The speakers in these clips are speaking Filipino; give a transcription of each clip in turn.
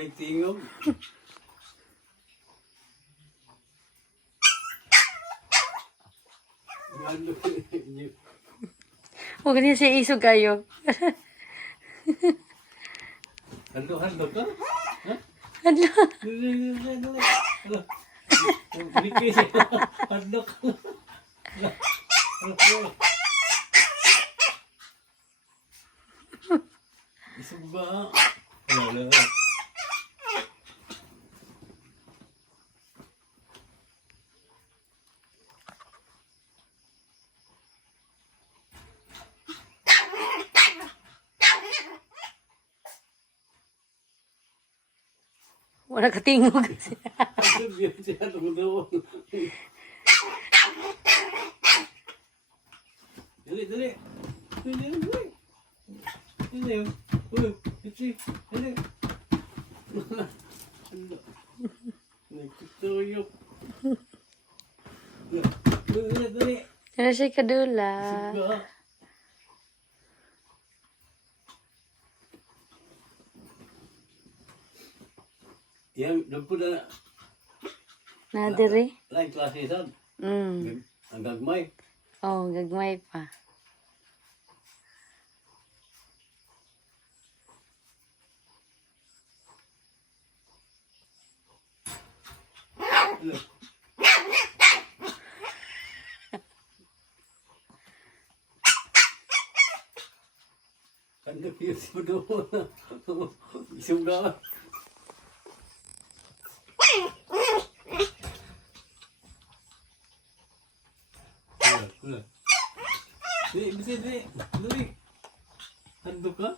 May tingog. Huwag niya siya isog kayo. Hando ka? Ha? Ano? Bikis. Hando ka. Isog ba? Wala. Wala katingog siya. Yun siya tunggu. Dali. Dali. Uy, iti. Dali. Nagtutuyok. Dali. Ano siya kadula? Suga. Yan, doon po na Nadiri? lain klase sad. Ang gagmay. Oh, gagmay pa. Hello. Kanda piyos mo doon. Suga. Dali. Hando ka?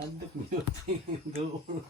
Handok niyo. Doon.